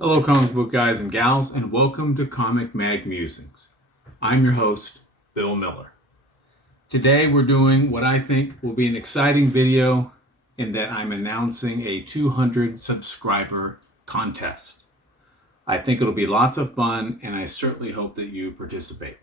Hello comic book guys and gals, and welcome to Comic Mag Musings. I'm your host, Bill Miller. Today we're doing what I think will be an exciting video in that I'm announcing a 200 subscriber contest. I think it'll be lots of fun, and I certainly hope that you participate.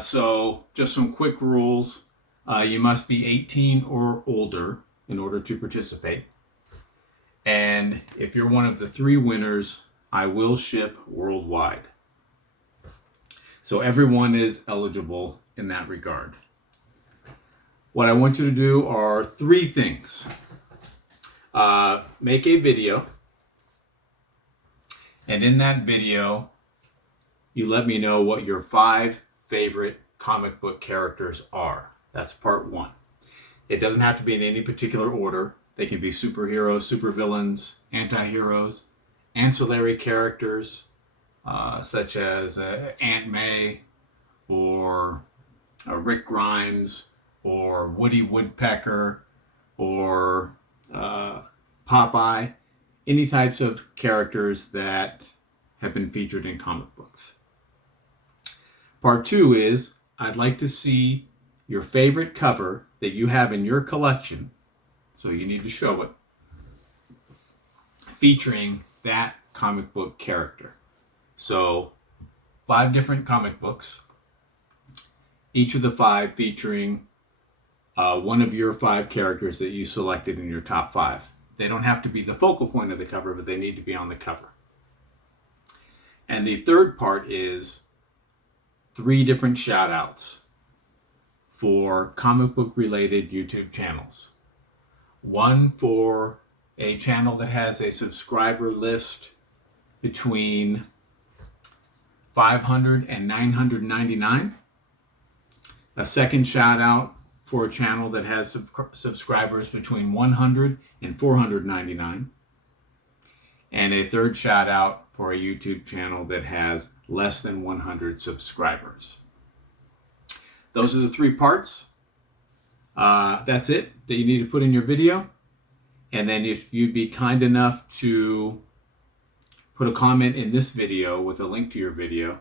So just some quick rules. You must be 18 or older in order to participate. And if you're one of the 3 winners, I will ship worldwide. So everyone is eligible in that regard. What I want you to do are 3 things. Make a video. And in that video, you let me know what your 5 favorite comic book characters are. That's part 1. It doesn't have to be in any particular order. They can be superheroes, supervillains, anti-heroes, ancillary characters, such as Aunt May, or Rick Grimes, or Woody Woodpecker, or Popeye. Any types of characters that have been featured in comic books. Part 2 is, I'd like to see your favorite cover that you have in your collection. So you need to show it, featuring that comic book character. So 5 different comic books, each of the 5 featuring one of your 5 characters that you selected in your top 5. They don't have to be the focal point of the cover, but they need to be on the cover. And the third part is 3 different shout outs for comic book related YouTube channels. One for a channel that has a subscriber list between 500 and 999. A second shout out for a channel that has subscribers between 100 and 499. And a third shout out for a YouTube channel that has less than 100 subscribers. Those are the 3 parts. That's it that you need to put in your video. And then if you'd be kind enough to put a comment in this video with a link to your video,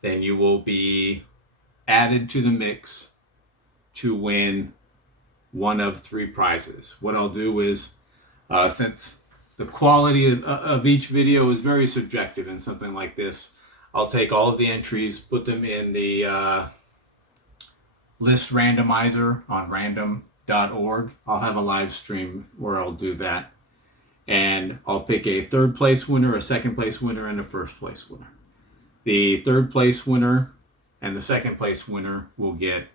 then you will be added to the mix to win one of 3 prizes. What I'll do is, since the quality of each video is very subjective in something like this, I'll take all of the entries, put them in the list randomizer on random.org. I'll have a live stream where I'll do that. And I'll pick a 3rd place winner, a 2nd place winner, and a 1st place winner. The 3rd place winner and the 2nd place winner will get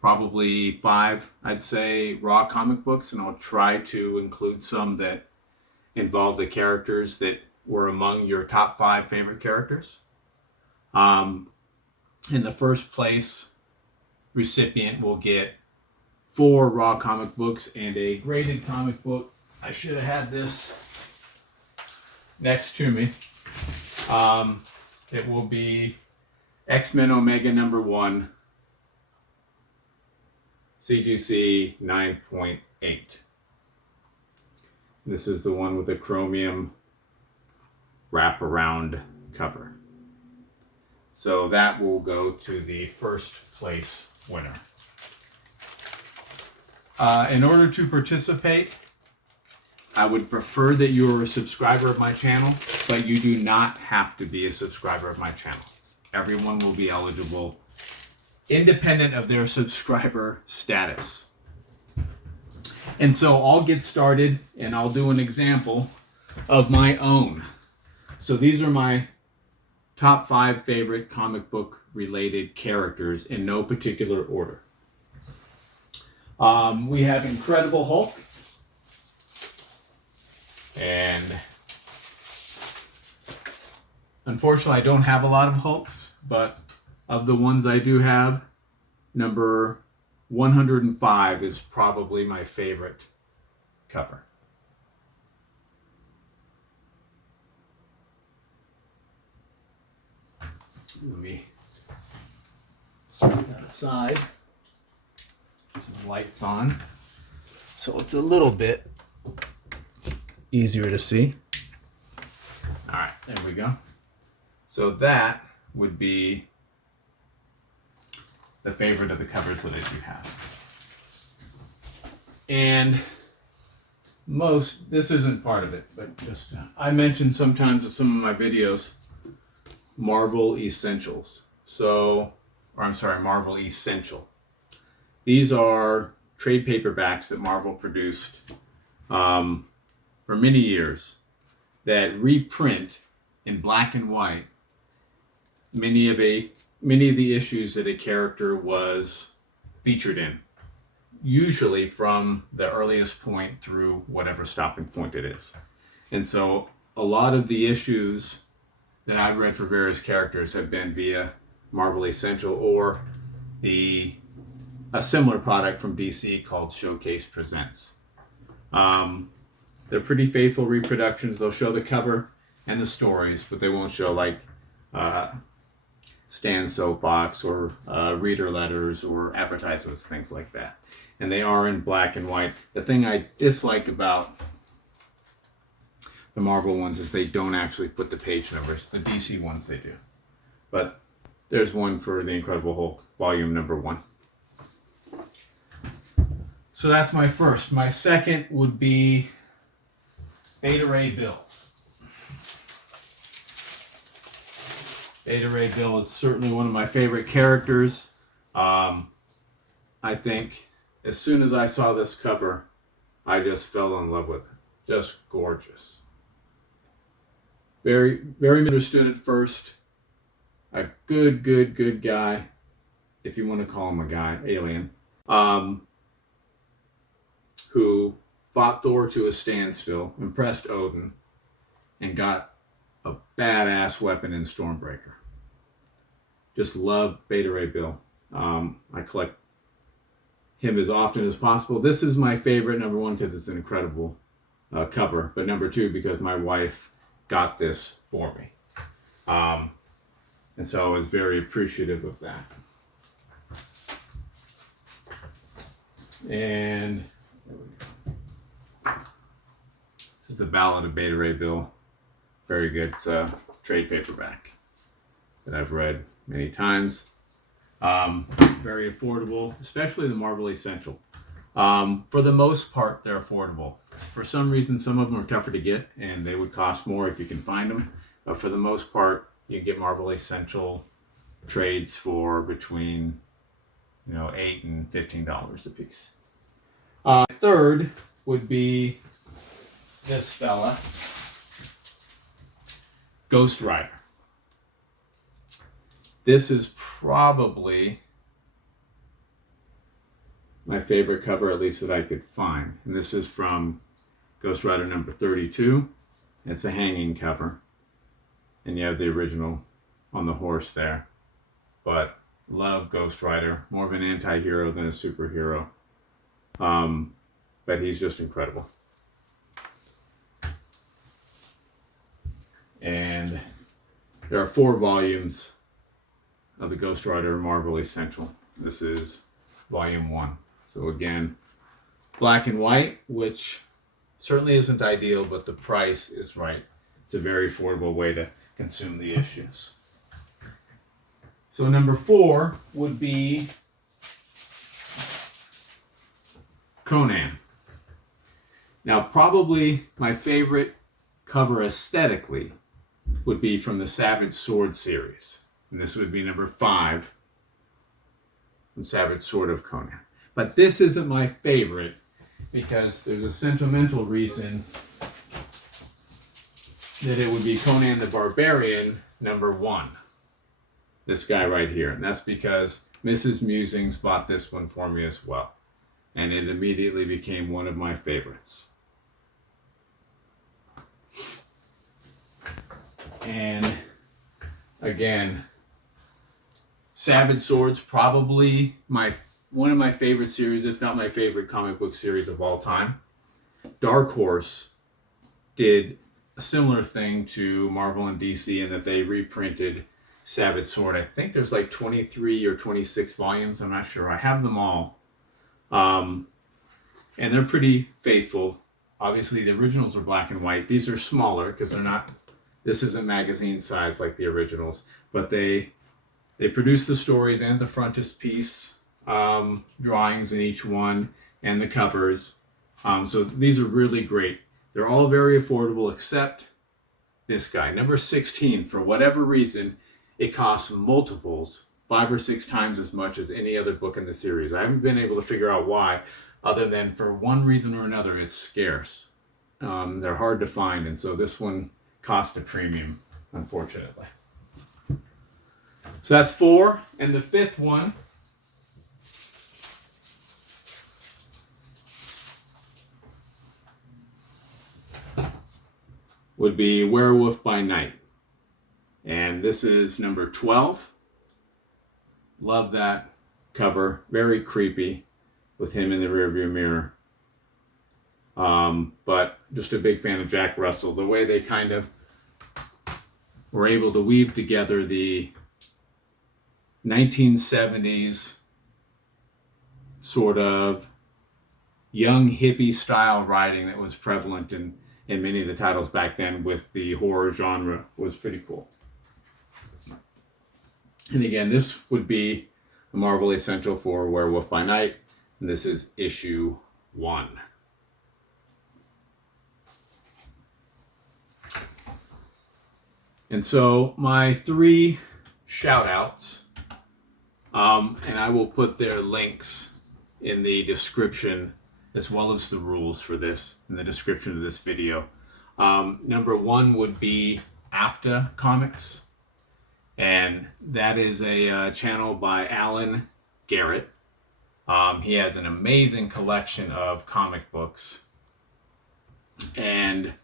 probably 5, I'd say, raw comic books. And I'll try to include some that involve the characters that were among your top 5 favorite characters. In the 1st place recipient will get 4 raw comic books and a graded comic book. I should have had this next to me. It will be X-Men Omega number 1, CGC 9.8. This is the one with the chromium wraparound cover. So that will go to the 1st place winner. In order to participate, I would prefer that you're a subscriber of my channel, but you do not have to be a subscriber of my channel. Everyone will be eligible, independent of their subscriber status. And so I'll get started and I'll do an example of my own. So these are my top 5 favorite comic book related characters in no particular order. We have Incredible Hulk. And unfortunately, I don't have a lot of Hulks, but of the ones I do have, number 105 is probably my favorite cover. Let me set that aside. Some lights on, so it's a little bit easier to see. All right, there we go. So that would be the favorite of the covers that I do have. And this isn't part of it, but just, I mentioned sometimes in some of my videos, Marvel Essentials. Marvel Essential. These are trade paperbacks that Marvel produced for many years that reprint in black and white many of the issues that a character was featured in, usually from the earliest point through whatever stopping point it is. And so a lot of the issues that I've read for various characters have been via Marvel Essential or a similar product from DC called Showcase Presents. They're pretty faithful reproductions. They'll show the cover and the stories, but they won't show like Stan's soapbox or reader letters or advertisements, things like that. And they are in black and white. The thing I dislike about the Marvel ones is they don't actually put the page numbers. The DC ones they do. But there's one for The Incredible Hulk, volume number 1. So that's my first. My second would be Beta Ray Bill. Beta Ray Bill is certainly one of my favorite characters. I think as soon as I saw this cover, I just fell in love with it. Just gorgeous. Very, very misunderstood at first. A good guy, if you want to call him a guy, alien, who fought Thor to a standstill, impressed Odin, and got a badass weapon in Stormbreaker. Just love Beta Ray Bill. I collect him as often as possible. This is my favorite, number 1, because it's an incredible cover, but number 2, because my wife got this for me. And so I was very appreciative of that. And there we go. This is the Ballad of Beta Ray Bill. Very good trade paperback that I've read many times. Very affordable, especially the Marvel Essential. For the most part, they're affordable. For some reason, some of them are tougher to get, and they would cost more if you can find them. But for the most part, you can get Marvel Essential trades for between $8 and $15 a piece. Third would be this fella, Ghost Rider. This is probably my favorite cover, at least that I could find. And this is from Ghost Rider number 32. It's a hanging cover. And you have the original on the horse there. But love Ghost Rider. More of an anti-hero than a superhero. But he's just incredible. And there are 4 volumes of the Ghost Rider Marvel Essential. This is volume 1. So again, black and white, which certainly isn't ideal, but the price is right. It's a very affordable way to consume the issues. So number 4 would be Conan. Now probably my favorite cover aesthetically would be from the Savage Sword series. And this would be number 5 from Savage Sword of Conan. But this isn't my favorite because there's a sentimental reason that it would be Conan the Barbarian number 1. This guy right here. And that's because Mrs. Musings bought this one for me as well. And it immediately became one of my favorites. And again, Savage Swords, probably one of my favorite series, if not my favorite comic book series of all time. Dark Horse did a similar thing to Marvel and DC in that they reprinted Savage Sword. I think there's like 23 or 26 volumes. I'm not sure. I have them all. And they're pretty faithful. Obviously, the originals are black and white. These are smaller because they're not This isn't magazine size like the originals, but they produce the stories and the frontispiece drawings in each one and the covers. So these are really great. They're all very affordable except this guy, number 16. For whatever reason, it costs multiples, 5 or 6 times as much as any other book in the series. I haven't been able to figure out why, other than for one reason or another, it's scarce. They're hard to find, and so this one cost a premium, unfortunately. So that's 4, and the 5th one would be Werewolf by Night. And this is number 12. Love that cover. Very creepy with him in the rearview mirror. But just a big fan of Jack Russell. The way they kind of were able to weave together the 1970s sort of young hippie style writing that was prevalent in many of the titles back then with the horror genre was pretty cool. And again, this would be a Marvel Essential for Werewolf by Night, and this is issue 1. And so my 3 shout outs, and I will put their links in the description as well as the rules for this in the description of this video. Number 1 would be AFTA Comics, and that is a channel by Alan Garrett. He has an amazing collection of comic books, and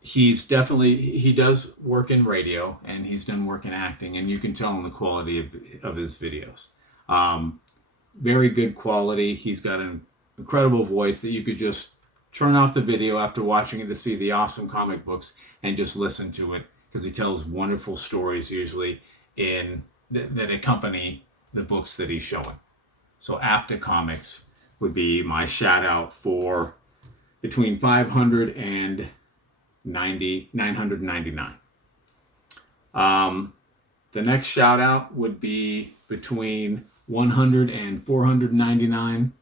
he does work in radio, and he's done work in acting, and you can tell in the quality of his videos. Very good quality. He's got an incredible voice that you could just turn off the video after watching it to see the awesome comic books and just listen to it, because he tells wonderful stories usually that accompany the books that he's showing. So AFTA Comics would be my shout out for between 500 and 999. The next shout out would be between 100 and 499,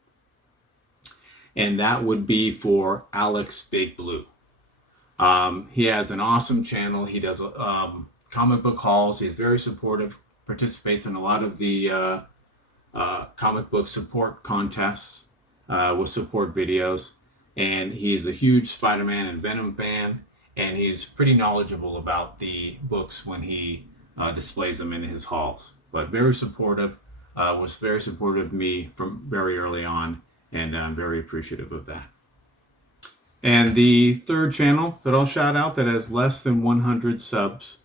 and that would be for ALEXBIGBLUE. He has an awesome channel. He does comic book hauls. He's very supportive, participates in a lot of the comic book support contests with support videos, and he's a huge Spider-Man and Venom fan, and he's pretty knowledgeable about the books when he displays them in his hauls. But very supportive, was very supportive of me from very early on, and I'm very appreciative of that. And the third channel that I'll shout out that has less than 100 subs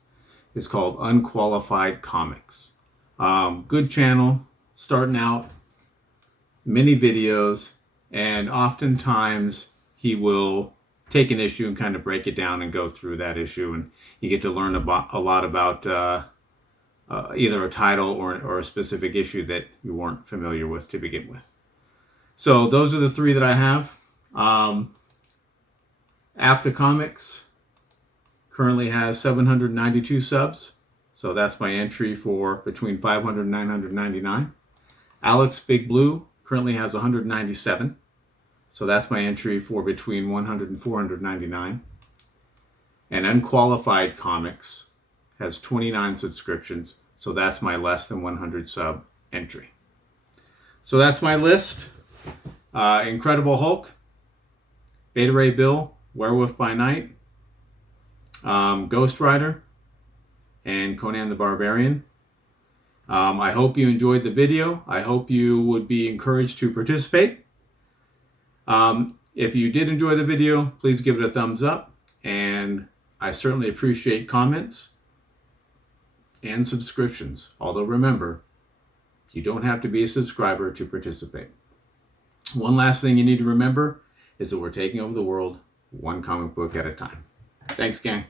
is called Unqualified Comics. Good channel, starting out, many videos, and oftentimes he will take an issue and kind of break it down and go through that issue, and you get to learn a lot about either a title or a specific issue that you weren't familiar with to begin with. So those are the 3 that I have. AFTA Comics currently has 792 subs, so that's my entry for between 500 and 999. ALEXBIGBLUE currently has 197, so that's my entry for between 100 and 499. And Unqualified Comics has 29 subscriptions, so that's my less than 100 sub entry. So that's my list. Incredible Hulk, Beta Ray Bill, Werewolf by Night, Ghost Rider, and Conan the Barbarian. I hope you enjoyed the video. I hope you would be encouraged to participate. If you did enjoy the video, please give it a thumbs up, and I certainly appreciate comments and subscriptions. Although remember, you don't have to be a subscriber to participate. One last thing you need to remember is that we're taking over the world one comic book at a time. Thanks, gang.